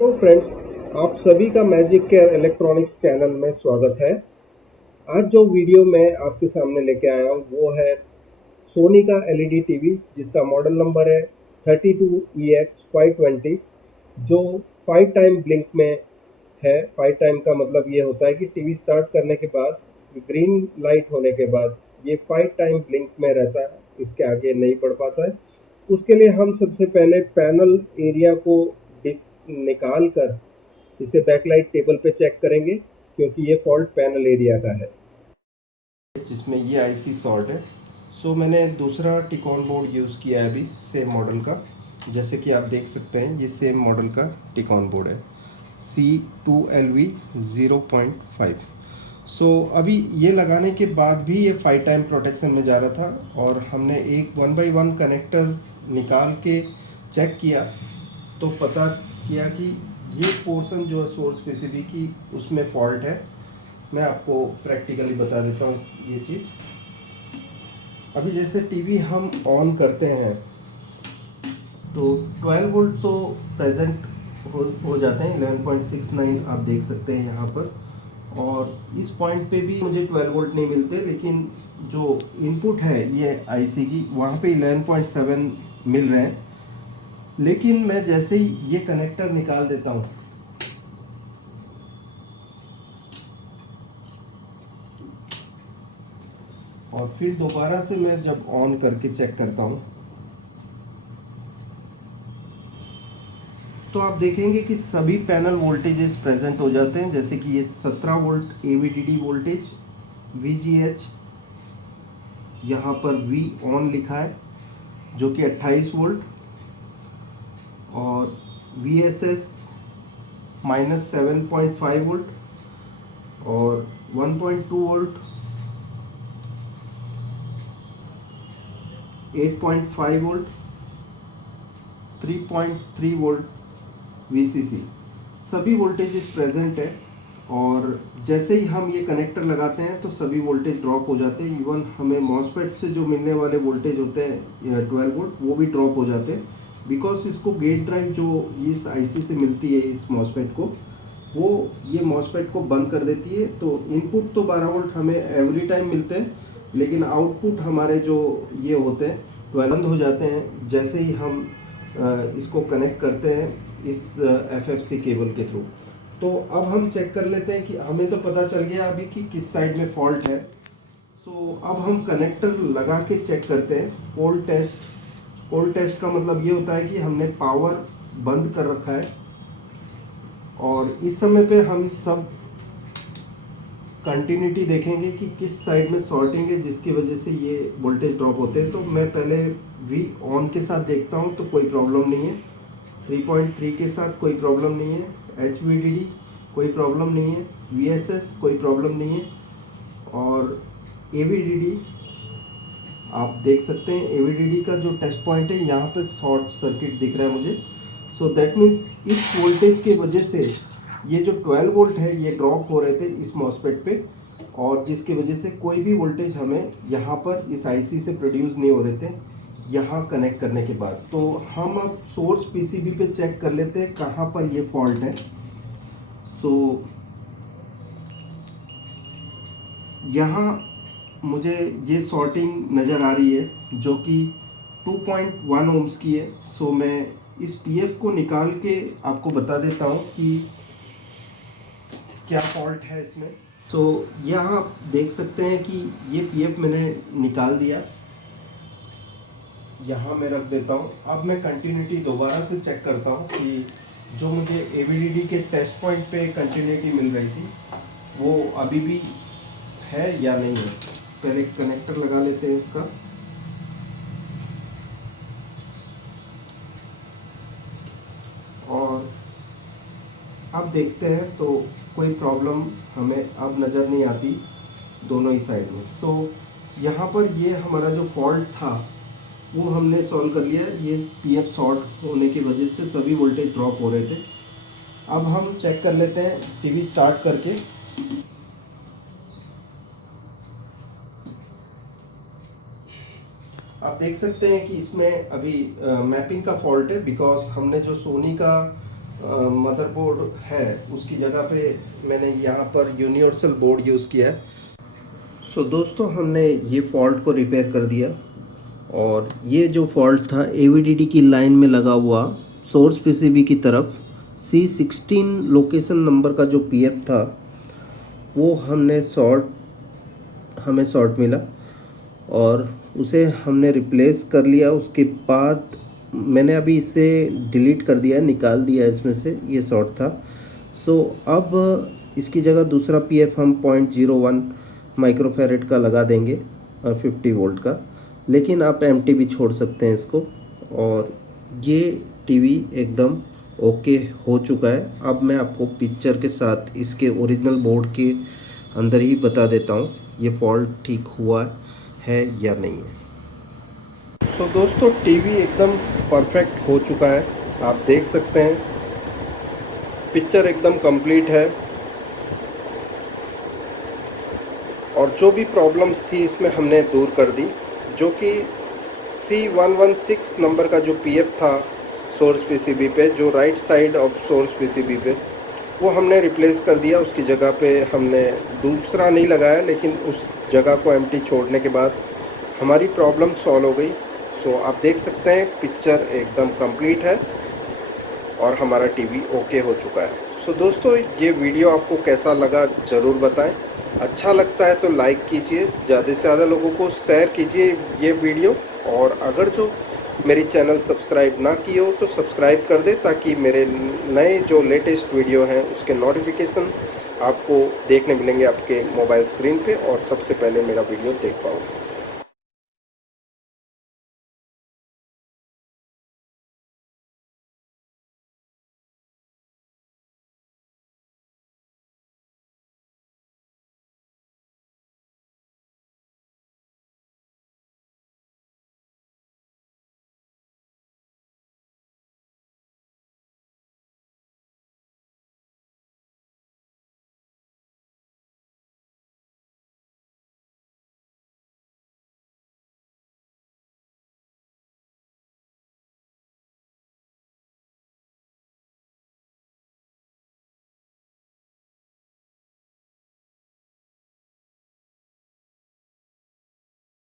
Hello friends, आप सभी का मैजिक केयर इलेक्ट्रॉनिक्स चैनल में स्वागत है। आज जो वीडियो मैं आपके सामने लेके आया हूँ वो है सोनी का एलईडी टीवी जिसका मॉडल नंबर है 32EX520, जो 5 टाइम ब्लिंक में है। 5 टाइम का मतलब ये होता है कि टीवी स्टार्ट करने के बाद ग्रीन लाइट होने के बाद ये 5 टाइम ब्लिंक में रहता है, इसके आगे नहीं बढ़ पाता है। उसके लिए हम सबसे पहले पैनल एरिया को निकाल कर इसे बैकलाइट टेबल पे चेक करेंगे, क्योंकि ये फॉल्ट पैनल एरिया का है जिसमें ये आईसी सॉल्ट है। सो मैंने दूसरा टिकॉन बोर्ड यूज़ किया है अभी सेम मॉडल का। जैसे कि आप देख सकते हैं ये सेम मॉडल का टिकॉन बोर्ड है C2LV0.5। सो अभी ये लगाने के बाद भी ये 5 टाइम प्रोटेक्शन में जा रहा था और हमने एक 1 बाई 1 कनेक्टर निकाल के चेक किया तो पता किया कि ये पोर्शन जो है सोर्स पीसीबी की उसमें फॉल्ट है। मैं आपको प्रैक्टिकली बता देता हूँ ये चीज़। अभी जैसे टीवी हम ऑन करते हैं तो 12 वोल्ट तो प्रेजेंट हो जाते हैं, 11.69 आप देख सकते हैं यहाँ पर। और इस पॉइंट पे भी मुझे 12 वोल्ट नहीं मिलते, लेकिन जो इनपुट है ये आईसी की वहाँ पे 11.7 मिल रहे हैं। लेकिन मैं जैसे ही ये कनेक्टर निकाल देता हूँ और फिर दोबारा से मैं जब ऑन करके चेक करता हूँ तो आप देखेंगे कि सभी पैनल वोल्टेजेस प्रेजेंट हो जाते हैं। जैसे कि ये 17 वोल्ट एवीडीडी वोल्टेज, VGH, यहाँ पर V ऑन लिखा है जो कि 28 वोल्ट, और VSS -7.5 वोल्ट और 1.2 वोल्ट, 8.5 वोल्ट, 3.3 वोल्ट VCC, सभी वोल्टेजेस प्रेजेंट है। और जैसे ही हम ये कनेक्टर लगाते हैं तो सभी वोल्टेज ड्रॉप हो जाते हैं। इवन हमें मॉसफेट से जो मिलने वाले वोल्टेज होते हैं 12 वोल्ट वो भी ड्रॉप हो जाते हैं, बिकॉज इसको गेट ड्राइव जो इस आईसी से मिलती है इस मॉसफेट को, वो ये मॉसफेट को बंद कर देती है। तो इनपुट तो 12 वोल्ट हमें एवरी टाइम मिलते हैं, लेकिन आउटपुट हमारे जो ये होते हैं 12 बंद हो जाते हैं जैसे ही हम इसको कनेक्ट करते हैं इस FFC केबल के थ्रू। तो अब हम चेक कर लेते हैं कि हमें तो पता चल गया अभी कि किस साइड में फॉल्ट है। सो अब हम कनेक्टर लगा के चेक करते हैं पोल टेस्ट। पोल टेस्ट का मतलब ये होता है कि हमने पावर बंद कर रखा है और इस समय पे हम सब कंटिन्यूटी देखेंगे कि किस साइड में शॉर्टिंग है जिसकी वजह से ये वोल्टेज ड्रॉप होते हैं। तो मैं पहले V ऑन के साथ देखता हूँ तो कोई प्रॉब्लम नहीं है, 3.3 के साथ कोई प्रॉब्लम नहीं है, HVDD कोई प्रॉब्लम नहीं है, VSS कोई प्रॉब्लम नहीं है, और AVDD आप देख सकते हैं AVDD का जो टेस्ट पॉइंट है यहाँ पे शॉर्ट सर्किट दिख रहा है मुझे। सो दैट मीन्स इस वोल्टेज की वजह से ये जो 12 वोल्ट है ये ड्रॉप हो रहे थे इस मॉसफेट पे, और जिसकी वजह से कोई भी वोल्टेज हमें यहाँ पर इस आईसी से प्रोड्यूस नहीं हो रहे थे यहाँ कनेक्ट करने के बाद। तो हम अब सोर्स पीसीबी पे चेक कर लेते हैं कहाँ पर ये फॉल्ट है। सो यहाँ मुझे ये शॉर्टिंग नज़र आ रही है जो कि 2.1 ओम्स की है। सो मैं इस पीएफ को निकाल के आपको बता देता हूँ कि क्या फॉल्ट है इसमें। तो यहाँ आप देख सकते हैं कि ये पीएफ मैंने निकाल दिया, यहाँ मैं रख देता हूँ। अब मैं कंटिन्यूटी दोबारा से चेक करता हूँ कि जो मुझे एवीडीडी के टेस्ट पॉइंट पे कंटिन्यूटी मिल रही थी वो अभी भी है या नहीं है। पहले कनेक्टर लगा लेते हैं इसका, और अब देखते हैं तो कोई प्रॉब्लम हमें अब नज़र नहीं आती दोनों ही साइड में। सो यहाँ पर ये हमारा जो फॉल्ट था वो हमने सॉल्व कर लिया। ये पीएफ शॉर्ट होने की वजह से सभी वोल्टेज ड्रॉप हो रहे थे। अब हम चेक कर लेते हैं टीवी स्टार्ट करके। आप देख सकते हैं कि इसमें अभी मैपिंग का फॉल्ट है, बिकॉज हमने जो सोनी का मदरबोर्ड है उसकी जगह पे मैंने यहाँ पर यूनिवर्सल बोर्ड यूज़ किया है। सो दोस्तों हमने ये फॉल्ट को रिपेयर कर दिया और ये जो फॉल्ट था AVDD की लाइन में लगा हुआ सोर्स PCB की तरफ C16 लोकेशन नंबर का जो PF था वो हमें शॉर्ट मिला और उसे हमने रिप्लेस कर लिया। उसके बाद मैंने अभी इसे डिलीट कर दिया, निकाल दिया इसमें से, ये शॉर्ट था। सो अब इसकी जगह दूसरा PF हम 0.01 माइक्रोफैरेड का लगा देंगे 50 वोल्ट का, लेकिन आप एम्प्टी भी छोड़ सकते हैं इसको। और ये टीवी एकदम ओके हो चुका है। अब मैं आपको पिक्चर के साथ इसके ओरिजिनल बोर्ड के अंदर ही बता देता हूँ ये फॉल्ट ठीक हुआ है या नहीं है। सो दोस्तों टीवी एकदम परफेक्ट हो चुका है, आप देख सकते हैं पिक्चर एकदम कंप्लीट है और जो भी प्रॉब्लम्स थी इसमें हमने दूर कर दी। जो कि C116 नंबर का जो PF था सोर्स PCB पे, जो right side of source PCB पे, वो हमने रिप्लेस कर दिया। उसकी जगह पे हमने दूसरा नहीं लगाया, लेकिन उस जगह को एम्प्टी छोड़ने के बाद हमारी प्रॉब्लम सॉल्व हो गई। सो आप देख सकते हैं पिक्चर एकदम कंप्लीट है और हमारा टीवी ओके हो चुका है। सो दोस्तों ये वीडियो आपको कैसा लगा ज़रूर बताएं। अच्छा लगता है तो लाइक कीजिए, ज़्यादा से ज़्यादा लोगों को शेयर कीजिए ये वीडियो। और अगर जो मेरी चैनल सब्सक्राइब ना की हो तो सब्सक्राइब कर दे, ताकि मेरे नए जो लेटेस्ट वीडियो हैं उसके नोटिफिकेशन आपको देखने मिलेंगे आपके मोबाइल स्क्रीन पे और सबसे पहले मेरा वीडियो देख पाओगे।